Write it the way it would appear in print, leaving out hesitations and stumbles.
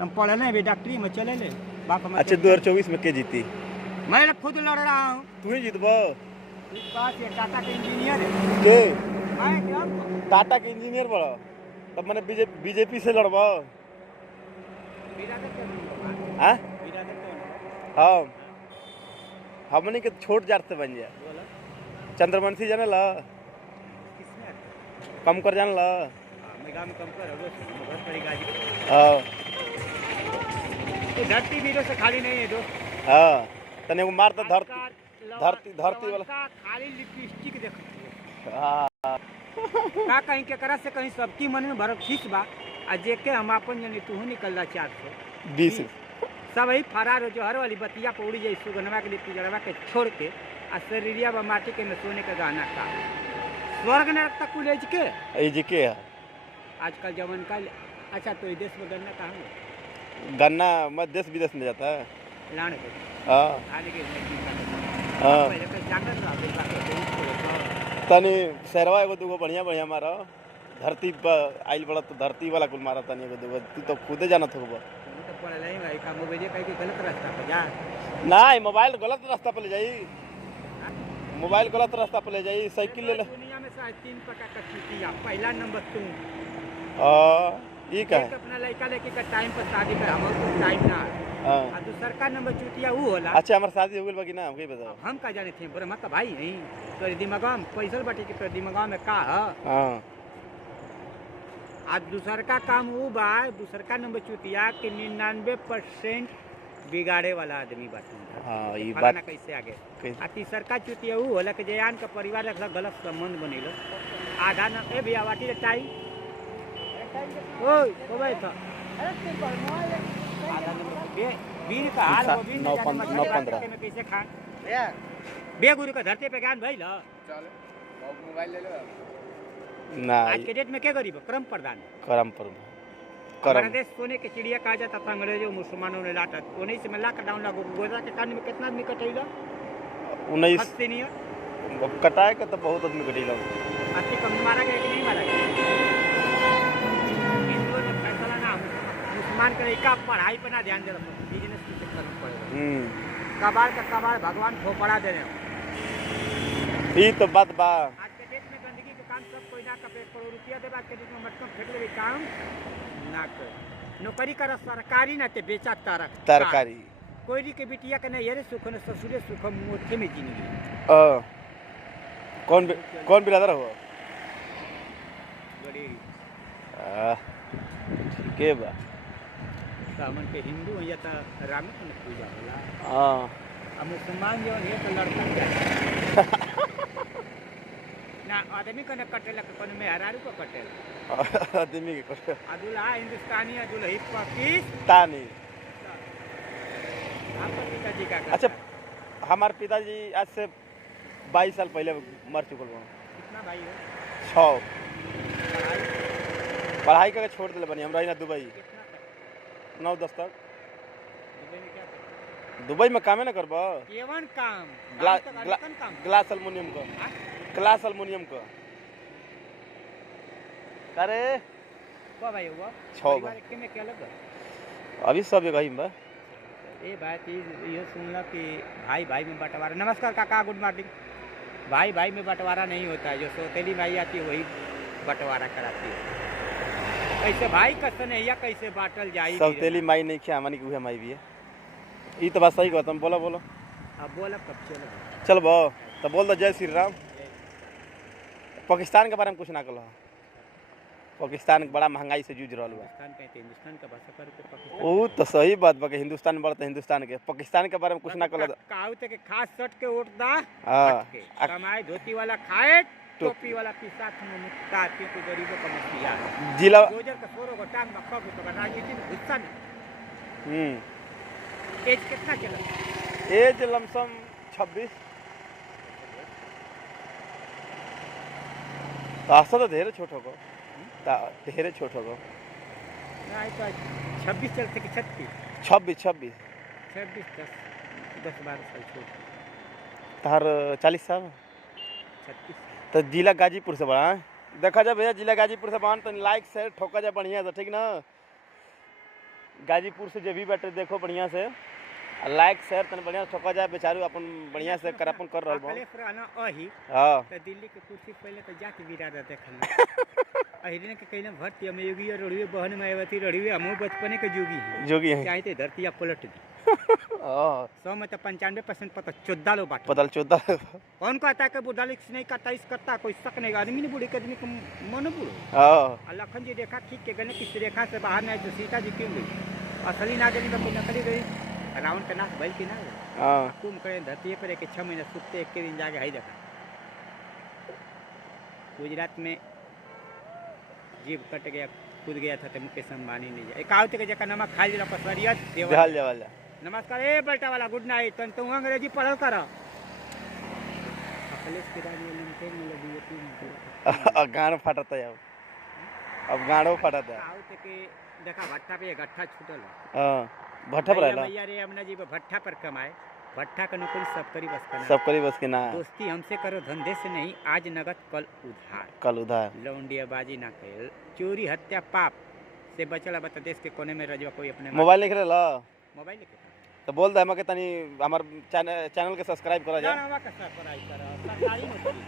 हम पढ़े भी डॉक्टरी में चले ले बाप हमारे। अच्छा 2024 में के जीती? मैं खुद लड़ रहा हूँ। तू ही जीतबो? ये टाटा के इंजीनियर है। के? मैं टाटा के इंजीनियर बड़ा तब मैंने बीजेपी से लड़बो? हाँ हाँ हमने के छोट जात से बन जा। चंद्रवंशी जाने ला कम कर जाने ला में कम कर हाँ धरती वीरों से खाली नहीं है दोस्त। हाँ तने को मार तो धरती वाला खाली लिपस्टिक देख। हाँ का कहीं के करा से कहीं सबकी मन में भरत खींच बा आ जेके हम अपन जने तू निकल ला 420 सब ही फरार हो जो हर वाली बतिया पे उड़ी जाई सुगनवा के लिपि जड़वा के छोड़ के आ शरीरिया बा माटी के में सोने का गाना का स्वर्ग नरक तक कुल एज के है आजकल जवन का। अच्छा तो देश में गन्ना कहाँ है? गन्ना मत देश विदेश में जाता है लाने के हाँ आने के हाँ पहले पे जाकर तनी शेरवा एगो दूगो बढ़िया बढ़िया मारा धरती पर आइल बड़ा तो धरती वाला कुल मारा तनी एगो दूगो तू तो खुदे जाना था तो पढ़े नहीं भाई का मोबाइल कहीं गलत रास्ता पे जा ना मोबाइल गलत रास्ता पे ले जाई मोबाइल गलत रास्ता पे ले जाई साइकिल ले दुनिया में 3 प्रकार का चूतिया पहला नंबर तू ये का है अपना लड़का लेके का टाइम पर शादी कर हम तो टाइम ना हां आ दूसर का नंबर चूतिया वो होला। अच्छा हमार शादी हो गेल बाकी ना हमके बताओ हम का जाने थे बरे मत भाई नहीं तोरे दिमाग में पैसा बाटी के तोरे दिमाग में का है। हां आज दूसर का काम वो बा दूसर का नंबर चूतिया के 99% बिगाड़े वाला आदमी बाटे। हां ये बात बात कैसे आगे आ तीसर का चूतिया वो होला के जयान का परिवार रखला गलत संबंध बनेलो आधा न ए भैया वाटी टाई ओए कोबे था आधा नंबर बे बीर का हाल वो बीर 915 में कैसे खा बेगुरु का धरती पे ज्ञान भइल चल मोबाइल ले लो ना आज के डेट में क्या गरीब क्रम प्रदान करम हमारा देश सोने के चिड़िया कहा जाता था अंग्रेजों मुसलमानों ने लाटा उन्हीं से में लॉकडाउन लागू गोजा के कान में कितना आदमी कटेगा 19 नहीं कटाए का तो बहुत आदमी कटेगा आती कम मारा गया कि नहीं मारा गया हिंदुओं ने फैसला ना मुसलमान करे का पढ़ाई पर ना ध्यान दे रहा बिजनेस के चक्कर में पड़ेगा कबाड़ का कबाड़ भगवान खोपड़ा दे रहे ये तो बात बा आज के डेट में गंदगी के काम सब कोई ना कपे करोड़ रुपया दे बात के डेट में मटकम फेंक ले काम ना कर नौकरी कर सरकारी ना ते बेचा तरकारी कोयरी के बिटिया के नहीं ये सुख न ससुरे सुख मोथे में जिंदगी कौन बिरादर हुआ गड़ी ठीक है बा हमन के हिंदू या त राम के पूजा होला हां अब मुसलमान जो है तो लड़का जाए ना आदमी को न कटेला कोन में हरारू को कटेला आदमी के कटे अदुल्हा हिंदुस्तानी अदुल्ही पाकिस्तानी आपका पिताजी का अच्छा हमारे पिताजी आज से 22 साल पहले मर चुकल बा। कितना भाई हो 6 पढ़ाई करके छोड़ दिले बनी हमरा ना दुबई 9-10 तक दुबई में क्या करते दुबई में कामे ना करबा केवन काम ग्लास एल्युमिनियम का ग्लास एल्युमिनियम का अरे को भाई हुआ 6 बार के में क्या लगा अभी सब एक ही बा ए बात ये सुनला कि भाई भाई में बंटवारा। नमस्कार काका गुड मॉर्निंग। भाई भाई में बंटवारा नहीं होता है जो सौतेली माई आती है वही बंटवारा कराती है। कैसे भाई कसन है या कैसे बांटल जाए सौतेली माई नहीं क्या मानी कि माई भी है ये तो बात सही कहता हूं बोलो अब बोला कब चल बो तो बोल दो जय श्री राम। पाकिस्तान के बारे में कुछ ना कहो पाकिस्तान बड़ा महंगाई से जूझ रहा है हिंदुस्तान का भाषा कर वो तो सही बात बा हिंदुस्तान बढ़ता हिंदुस्तान के पाकिस्तान के बारे में कुछ ना कहो कहावत के खास सट के उठ दा हां कमाए धोती वाला खाए टोपी वाला की साथ में मुक्ता क्योंकि गरीबों का मसला है जिला गोजर का सोरो को टांग मक्का को राजनीति में गुस्सा नहीं एज कितना चला एज लमसम 26 आसा तो ढेर छोट होगा ढेर छोट होगा नहीं तो 26 चलते कि 36 26 10 12 साल छोट तार 40 साल 36 तो जिला गाजीपुर से बड़ा देखा जाए भैया जिला गाजीपुर से बन तो लाइक शेयर ठोका जाए बढ़िया से ठीक ना गाजीपुर से जो भी बैठे देखो बढ़िया से लाइक शेयर तन बढ़िया ठोका जाए बेचारू अपन बढ़िया से करापन कर रहल बा अकले पुराना अही हां तो दिल्ली के कुर्सी पहले तो जाके बिरादर देखल अहिरने के कहीं भट्टी में योगी और रड़िए बहन में आवती रड़िए हमहू बचपने के जोगी हैं जोगी है चाहते धरती पलट दी हां 100 में तो 95% पता 14 लोग बाकी पतल 14 कौन कहता है कि बुढ़ा लिख नहीं करता इस करता कोई शक नहीं आदमी ने बूढ़े के आदमी को मन बूढ़ो हां लखन जी रेखा खींच के गले किस रेखा से बाहर नहीं तो सीता जी क्यों गई असली ना जानी तो नकली गई रावण का नाश भइल की ना हां कुम करे धरती पर एक 6 महीने सुखते एक के दिन जाके हाई देखा गुजरात में जीव कट गया कूद गया था तो मुकेश अंबानी नहीं जाए एकाउट के जगह नमक खा लिया पसवरिया जहल जवाल नमस्कार ए बेटा वाला गुड नाइट तन तू अंग्रेजी पढ़ल कर अखिलेश की रानी नमके में लगी है तीन गान फटता है अब गाड़ो फटता है आउट के देखा भट्टा पे गट्ठा छूटल हां भट्ठा पर रहला भैया रे हमने जी भट्ठा पर कमाए भट्ठा का नौकरी सब करी बस करना सब करी बस के ना दोस्ती हमसे करो धंधे से नहीं आज नगद कल उधार लौंडियाबाजी ना करेल चोरी हत्या पाप से बचल बता देश के कोने में रजवा कोई अपने मोबाइल नहीं खेला मोबाइल लेके तो बोल दे हमके तनी हमर चैनल के सब्सक्राइब करा जाए सरकारी नौकरी